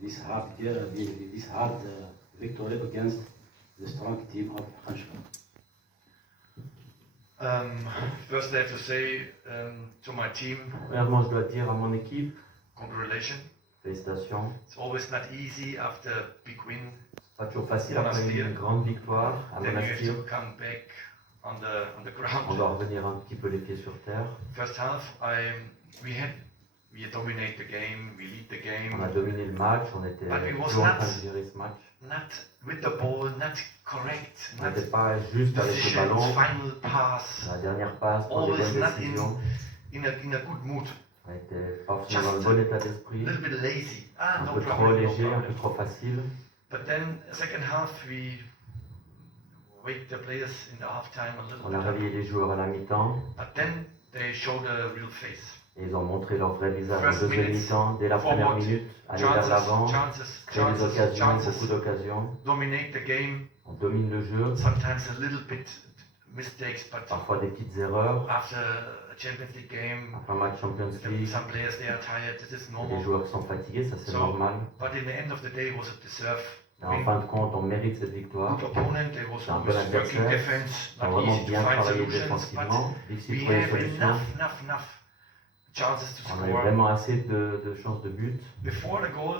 this hard victory against the strong team of Khanshka? First, I have to say to my team, Premièrement, je dois dire à mon équipe, congratulations. félicitations. It's always not easy after big win. Pas toujours facile après une grande victoire à Then you have Monastir. to come back on the ground. On doit revenir un petit peu les pieds sur terre. First half, we dominate the game, we lead the game. On a dominé le match, on était toujours en train de gérer ce match. Not with the ball, not correct, On not n'était pas juste avec le decisions, ballon, final pass. la dernière passe, prendre les Always bonnes not décisions. in a good mood. On n'était pas forcément dans le bon état A d'esprit, little bit lazy. un No peu trop problem, no léger, un peu problem. trop facile. But then second half we wake the players in the halftime a little On a bit. réveillé les joueurs à la mi-temps But then they showed a real face. et ils ont montré leur vrai visage First en deuxième minutes, mi-temps. Dès la première forward, minute, aller vers l'avant, chances, créer des occasions, beaucoup chances. d'occasions. Dominate the game. On domine le jeu, Sometimes a little bit mistakes, but parfois des petites erreurs. after a Champions League game, Après un match Champions League, some players they are tired. This is il y a des normal. joueurs qui sont fatigués, ça c'est So, normal. But in the end of the day, it was a deserve. Mais en fin de compte, on mérite cette victoire. Good opponent. They was C'est un bon always working adversaire. defense. On a Not vraiment easy to bien find travaillé solutions, but défensivement, difficile we de trouver des have solutions. enough chances to On a eu score. vraiment assez de chances de but. Before the goal,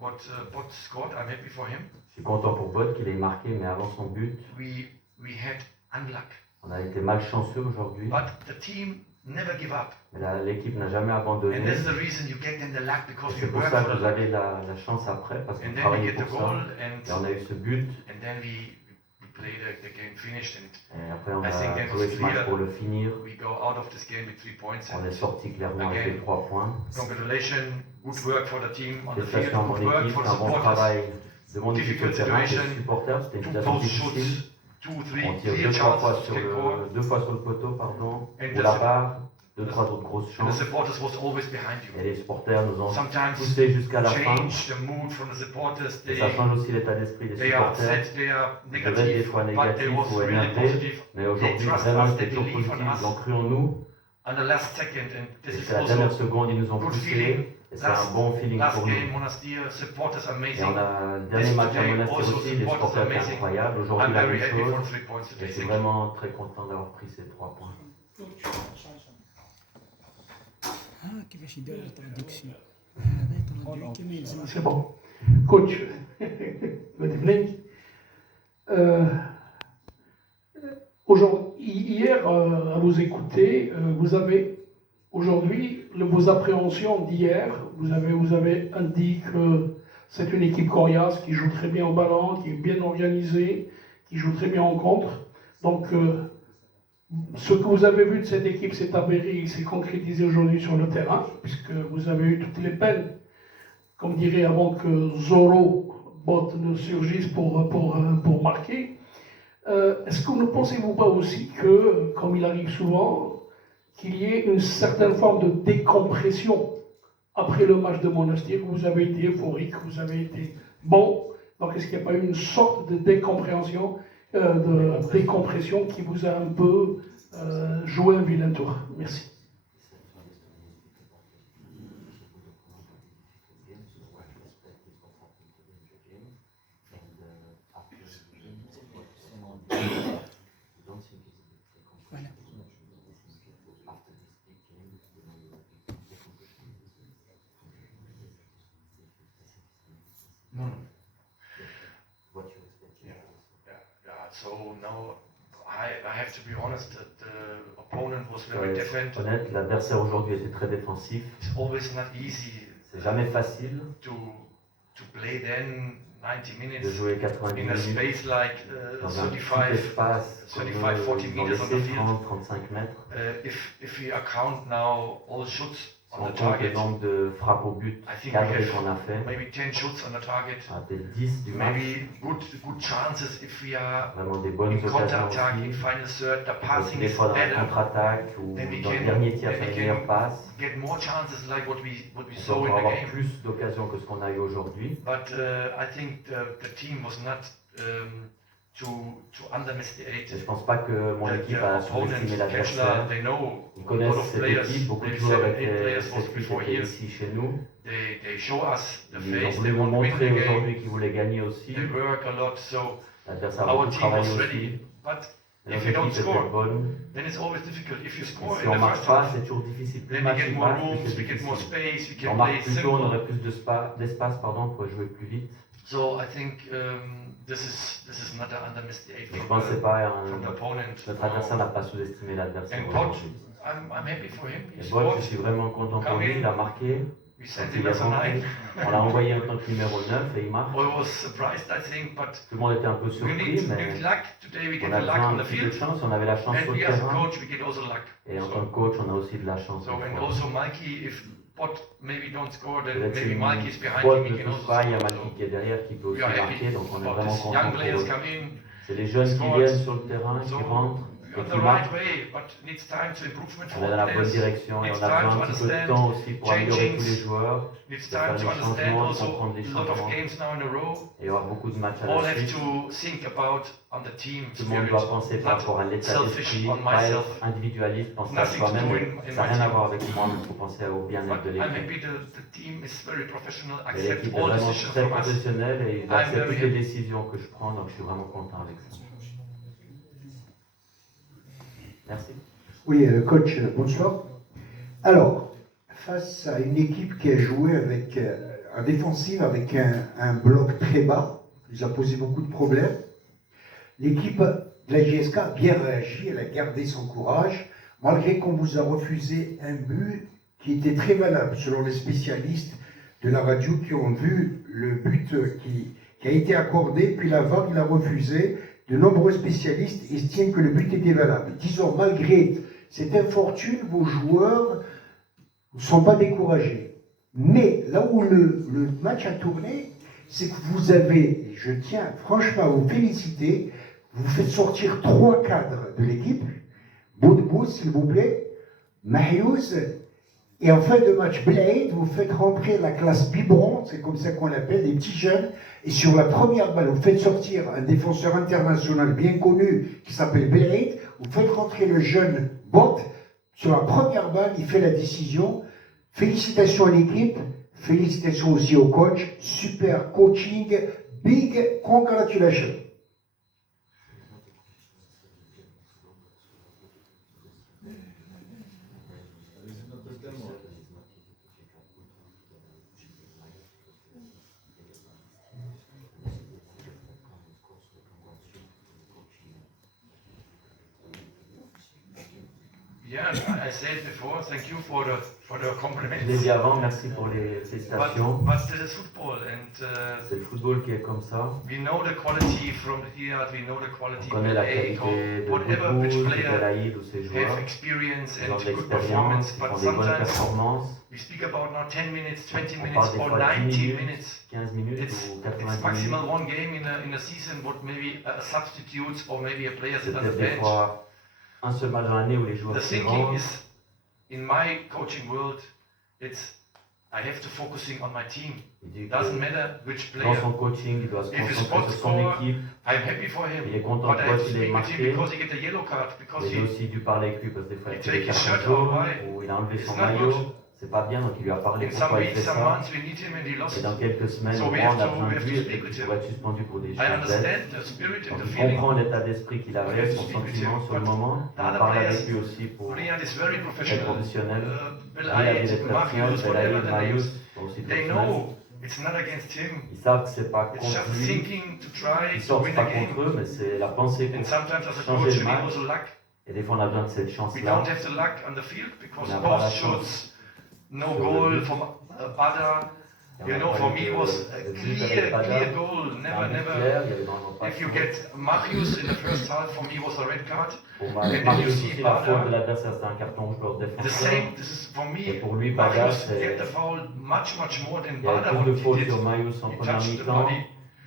what Bot scored, I'm happy for him. Je suis content pour Bot qu'il ait marqué, mais avant son but, We had unluck, on a été malchanceux aujourd'hui. but the team never give up, Mais l'équipe n'a jamais and abandonné. that's the reason you get in the luck because C'est you pour work ça for que the vous luck. avez la chance après, parce que And vous then we travaillez get the pour goal, ça. Et and on a eu ce but, then we play the game finished, and et après on I think a that joué was ce match clear. pour le finir. we go out of this game with 3 points. On And est sorti clairement avec les 3 points. congratulations, good work for the team on the field, Félicitations à mon good work équipe, for the un bon supporters. travail de mon équipe sur le Difficult terrain, des situation. supporters, c'était une Two situation close difficile. shoots, 2, 3 On tire clear chances to get goal, deux fois sur le poteau, pardon, And ou the- la barre, 2-3 autres grosses and the chances. supporters was always behind you. Et les supporters nous ont Sometimes poussé jusqu'à la fin. change the mood from the supporters. Et ça change aussi l'état d'esprit des They are supporters. upset, they are Ils peuvent être des negative, fois but they négatifs was ou really énervés. positive. Mais aujourd'hui, trust vraiment, us, c'était they toujours believe on positif. us. Ils ont cru en nous. On the last second, and Et this is c'est la dernière also seconde, ils nous ont good poussé. feeling. Et c'est un bon feeling Last pour nous. game, Monastir, supporters Et amazing. on a le dernier match à Monastir Also aussi, les supporters supporters étaient amazing. incroyables. Aujourd'hui, I'm la very même happy for chose. 3 points Et today. je suis Thank you. vraiment très content d'avoir pris ces 3 points. كيفاش يدير الترادكسيون هذا يترادكي كما يلزم C'est bon. Coach, good evening. Aujourd'hui, hier, à vous écouter, vous avez aujourd'hui vos appréhensions d'hier. Vous avez indiqué que c'est une équipe coriace qui joue très bien au ballon, qui est bien organisée, qui joue très bien en contre. Donc, ce que vous avez vu de cette équipe s'est avéré, s'est concrétisé aujourd'hui sur le terrain, puisque vous avez eu toutes les peines, comme dirait avant que Zorro Bot ne surgisse pour marquer. Est-ce que ne pensez-vous pas aussi que, comme il arrive souvent, qu'il y ait une certaine forme de décompression après le match de Monastir, où vous avez été euphorique, vous avez été bon, donc est-ce qu'il n'y a pas eu une sorte de décompression qui vous a un peu joué un vilain tour? Merci. Voilà. No. Yeah. So now I have to be honest that the opponent was very Pour different. être honnête, l'adversaire aujourd'hui était très défensif. It's always not easy C'est jamais facile to play then 90 de minutes jouer 90 in a minutes space like dans un petit 35. espace comme 35, 40 ils ont meters on the laissé field. 30-35 mètres. If we account now all shots Si on on the compte le target, nombre de frappes au but I think we cadrées have qu'on a fait, maybe 10 shots on the target. on a peut-être 10 du match, Maybe good chances if we are vraiment des bonnes in occasions counter-attack, in aussi. final third, the passing Des is fois dans la better. contre-attaque ou Then we dans le can- dernier tir, then faire we une meilleure can- passe. Get more chances like what we On peut saw in encore the avoir game. plus d'occasions que ce qu'on a eu aujourd'hui. But I think the team was not to underestimate Et je pense pas que mon équipe a sous-estimé opponent. l'adversaire. Kessler, they know Ils a lot connaissent of cette players, équipe, beaucoup de maybe joueurs 7, 8 étaient, players was 7-8 before étaient here. ici chez nous. They show us the Ils ont face, voulu they nous want to win the montrer game. aujourd'hui qu'ils voulaient gagner aussi. They work a lot, so L'adversaire a our beaucoup team travaillé was aussi. ready. But Et if notre you don't équipe était score, bonne. then it's always difficult. If you Et score si in on the marque first pas, half, c'est toujours difficile. Plus le then we match get il more passe, plus rooms, c'est we get more difficile. space, we Si on can marque play plus tôt, on simple. aurait plus d'espace pour jouer plus vite. So I think this is not an underestimate Je from pense que c'est pas from the un... opponent. Notre adversaire n'a pas sous-estimé l'adversaire And Pot, aujourd'hui. I'm happy for him. He Et Bolt, je scored. suis vraiment content pour lui, il a marqué. We Quand sent il him est as a rentré, 9. on l'a envoyé en tant que numéro 9 et il marque. I was surprised, I think, but Tout le monde était un peu we surpris, need mais luck. Today we on get a the luck besoin on un the petit peu de field. chance. On avait la chance And sur le we as a terrain. coach, we get also luck. Et en So- tant que coach, on a aussi de la chance. So, des and fois. also Mikey, if Pot maybe don't score, then Peut-être maybe si Mikey is behind Bolt him, ne he can touche also pas, il y a score. Maki So qui est derrière qui peut aussi we are happy marquer, donc on est about vraiment these content young pour players eux. come in. C'est les jeunes qui Scored. viennent sur le terrain, qui So rentrent we're et on qui the right marquent. way, but needs time to improvement for On est dans la bonne players. direction et It's on a time besoin to un petit peu de understand temps aussi pour améliorer changings. tous les joueurs. Needs de time faire to les understand changements, de also comprendre les a lot of changements. games now in a row. Et il y aura beaucoup de matchs à All la have suite. to think about on the team Tout le monde spirit. doit penser par Not rapport à l'état selfish d'esprit, on pas myself. être individualiste, penser à Nothing to soi-même. do mais in Ça n'a my rien à team. voir avec moi, mais il faut penser au bien-être de But I'm l'équipe. happy the team is very professional, Et accept l'équipe est all vraiment decisions très from us. professionnelle et ils I'm acceptent very toutes les happy. décisions que je prends, donc je suis vraiment content avec ça. Merci. Oui, coach, bonsoir. Alors, face à une équipe qui a joué avec, en défensive avec un bloc très bas, qui nous a posé beaucoup de problèmes, l'équipe de la GSK a bien réagi, elle a gardé son courage, malgré qu'on vous a refusé un but qui était très valable, selon les spécialistes de la radio qui ont vu le but qui a été accordé, puis la VAR l'a refusé. De nombreux spécialistes estiment que le but était valable. Disons, malgré cette infortune, vos joueurs ne sont pas découragés. Mais là où le match a tourné, c'est que vous avez, et je tiens franchement à vous féliciter, vous faites sortir 3 cadres de l'équipe, Boudbou, s'il vous plaît, Mahiouz, et en fin de match, Blaid, vous faites rentrer la classe biberon, c'est comme ça qu'on l'appelle, les petits jeunes, et sur la première balle, vous faites sortir un défenseur international bien connu qui s'appelle Blaid, vous faites rentrer le jeune Bot, sur la première balle, il fait la décision. Félicitations à l'équipe, félicitations aussi au coach, super coaching, big congratulations. Yeah, I said before, thank you for the Je l'ai compliments. dit avant, merci pour les félicitations. But this is football, and C'est le football qui est comme ça. we know the quality from Riyadh, we know the On quality connaît of la Aiko, qualité de whatever which Boudboul, de player Belaïd ou ses joueurs. have experience Ils ont and de good performance, l'expérience, ils but font des bonnes sometimes performances. we speak about now 10 minutes, 20 On minutes, parle des or fois 10 90 minutes, minutes. 15 minutes It's ou 90 minutes. maximal one game in a season, what maybe a substitute or maybe a player C'est sit on the peut-être des bench. fois un seul match dans l'année où les joueurs The se thinking rendent. is, in my coaching world, it's I have to focusing on my team. Il dit Doesn't que matter which dans player. son coaching, il doit se If his concentrer sur spot son score, équipe. I'm happy for him. Il est content But I have to qu'il ait speak with him marqué. because he get a yellow card because Mais j'ai he aussi dû parler avec lui parce que des fois il He fait des take his cartons shirt jaunes out, why? ou il a enlevé It's son not maillot. good. C'est pas bien, donc il lui a parlé in some pourquoi il weeks, fait some ça. months we need him and he lost. Et dans quelques semaines, So on we a have to besoin de lui speak et with qu'il him. pourrait être suspendu pour des I choses bêtes. understand the spirit and Donc the il feeling. comprend l'état d'esprit qu'il avait, Okay, son speak with sentiment him, sur le but moment. the On other parle players, avec lui aussi pour être Riyadh is very professional. professionnel. Belaïd, Il a des personnes, Marius, whatever Belaïd, the Marius names, sont aussi they professionnels. know it's not against him. Ils savent que c'est pas It's contre just lui. thinking to try Ils to sortent win pas a game. contre eux, mais c'est la pensée And pour sometimes as a changer coach, le we need match. also luck. Et des fois, on a besoin de cette We chance-là. don't have the luck on the field because On n'a pas la both chance. shoots, no Sur le goal but. from Bada. Et on You a know, pas for eu me de- was a de but clear, avec Bada. clear goal. C'est un Never, but never. clair, il y avait vraiment pas If you de get Marius in the first half, for me was a red card. Pour And then Marius you see aussi, la Bada. faute de l'adversaire, c'était un carton rouge pour le The défenseur. same, this is for Et me. pour lui, Bada, Marius c'est... get the foul much more than Il y avait Bada plus what de he fautes did. sur Marius en He première touched the mi-temps. body.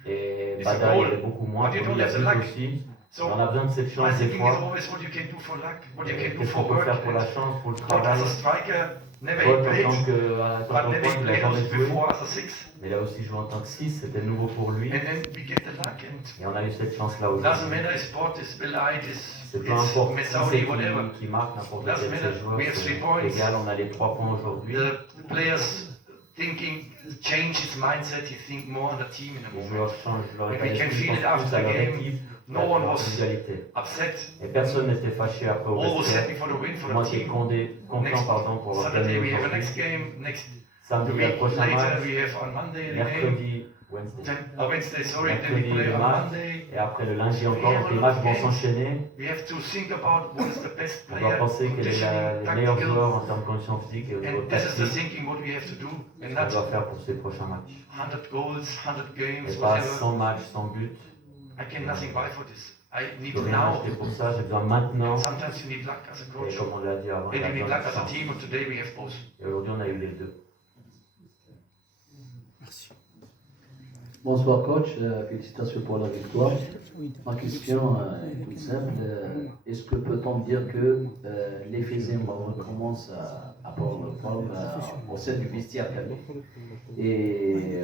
Et It's a Bada, il y goal. avait beaucoup moins. But you Pour lui, don't il y a have the but luck. aussi. So On a besoin de cette my chance des thinking is fois. always what you can do for luck, what you can do Qu'est-ce qu'on for peut work. faire pour la chance, pour le But travail. as a striker, Never Paul, he en played, tant que but attaquant never droit, he il a played jamais also joué. before as a six. Mais il a aussi joué en tant que 6, c'était nouveau pour lui. And then we get the luck, and Et on a eu cette chance-là doesn't aujourd'hui. matter if sport is Belite, C'est peu it's importe qui Messaoudi, c'est whatever. qui marque n'importe Doesn't quel de matter. ces joueurs. We have 3 C'est points. égal, on a les 3 points aujourd'hui. The players thinking, change his mindset, he think more on the team in a Les moment. joueurs changent leur And état we can d'esprit, feel ils it pensent plus after à leur the game. équipe, No à one leur was individualité. upset. Et personne n'était fâché après au All was vestiaire. happy for the win for Moi, the j'étais team. content Next pour avoir Saturday gagné we have a aujourd'hui. next game, next Samedi, the le week prochain later match. we have on Monday the game. Mercredi, Wednesday. Wednesday, sorry, then we Mercredi, play le on match. Monday. Et après le lundi encore, donc les matchs vont s'enchaîner. We have to think about what is the best On doit player, penser quel est conditioning, le meilleur tactical. joueur en termes de condition physique et au niveau And this is the tactique. thinking what we have to do. And On not doit faire pour ces prochains matchs. 100 goals, 100 games, Et pas whatever. 100 matchs, 100 buts. I can nothing buy for this. I need Je peux rien now. acheter pour ça, j'ai besoin maintenant. Sometimes you need luck as a Et coach. comme on l'a dit avant, And il y a you need besoin luck de as a chance. team, and today we have both. Et aujourd'hui, on a eu les deux. Merci. Bonsoir coach, félicitations pour la victoire. Oui, Ma question est toute simple. Est-ce que peut-on dire que les Féziens commencent à prendre forme au sein du vestiaire et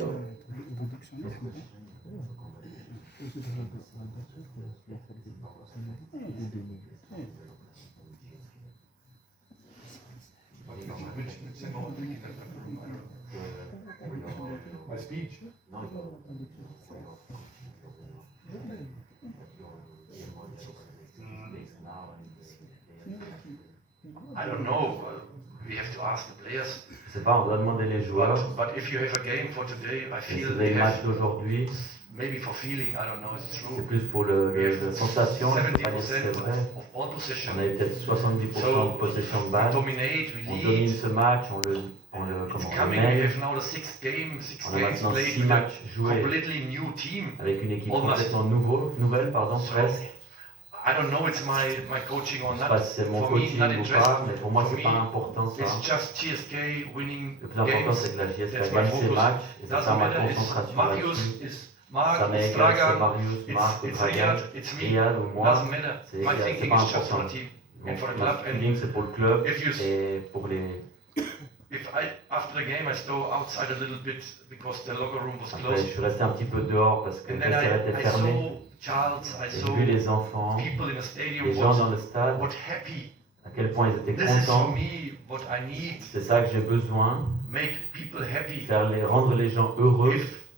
My speech. I don't know. We have to ask the players. Je sais pas, on doit demander les joueurs. But if you have a game for today, I Et si feel vous we avez le match have, d'aujourd'hui, maybe for feeling, I don't know, it's true. c'est plus pour la sensation, je ne sais pas dire si c'est 70% vrai. of ball possession. On avait peut-être 70% de possession de We balle. dominate, we On domine lead. ce match, on le It's comment, on le coming. We mène. have now the sixth game, six On a games maintenant played 6 with a matchs joués completely new team. avec une équipe Almost. complètement nouvelle, So, presque. I don't know it's my coaching or Je ne sais not. pas si c'est mon For me, coaching not ou interesting. pas, mais pour moi, For c'est me, pas important ça. It's just GSK winning Le plus important, games. c'est que la JSK That's my gagne ses focus. matchs et c'est ça Doesn't ma matter. It's concentration Marius, là-dessus. it's Ça Mark, it's m'est égal, c'est Dragan, Marius, Marc, it's Dragan, Riyad, it's me. Riyad ou moi. Doesn't matter. C'est My égal, c'est thinking pas is just for important. the team Mon and for the club. And feeling, c'est pour le club if you et pour les. if after the game I stole outside a little bit because the locker room was Après, je closed. suis resté un petit peu dehors parce que And le then vestiaire était I fermé. saw Charles, I J'ai saw vu les enfants, people in the stadium les gens what, dans le stade, what happy. à quel point ils étaient This is for contents. me what I need. C'est ça que j'ai besoin, Make people happy. rendre les gens heureux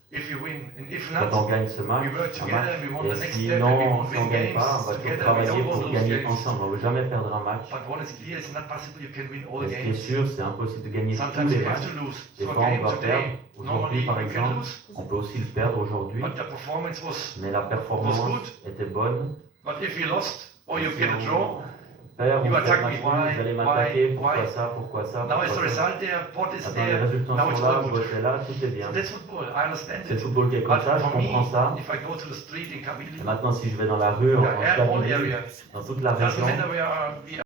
If you win and if quand not, on gagne ce match. we work un together match. and we want Et the next step and we sinon, want si on win ne gagne games pas, on va toujours together. We travailler don't pour want to lose gagner games. ensemble. On ne veut jamais perdre un match. But what is clear, it's not possible you can win all Et ce qui est games. sûr, c'est impossible de gagner tous Sometimes les you have matchs. to lose. Des So a fois, on game va perdre. today, Aujourd'hui, normally par we can exemple, lose. on peut aussi le perdre aujourd'hui. But the performance was. Mais la performance good. était bonne. But if you lost or you Si get a on draw, perd, You on fait attack le me. match Why? nul, vous allez Why? m'attaquer. Pourquoi Why? ça? Pourquoi ça? now is the Pourquoi ça? result there, pot is Attends, les there. résultats Now it's sont là, all je good. vois c'est là, tout est bien. So that's football. I understand C'est le it. football qui est comme But ça, je for me, comprends ça. if I go to the street in Kabylie, Et maintenant, si je vais dans la rue, en yeah, all Kabylie, areas. dans toute la Doesn't région, matter where we are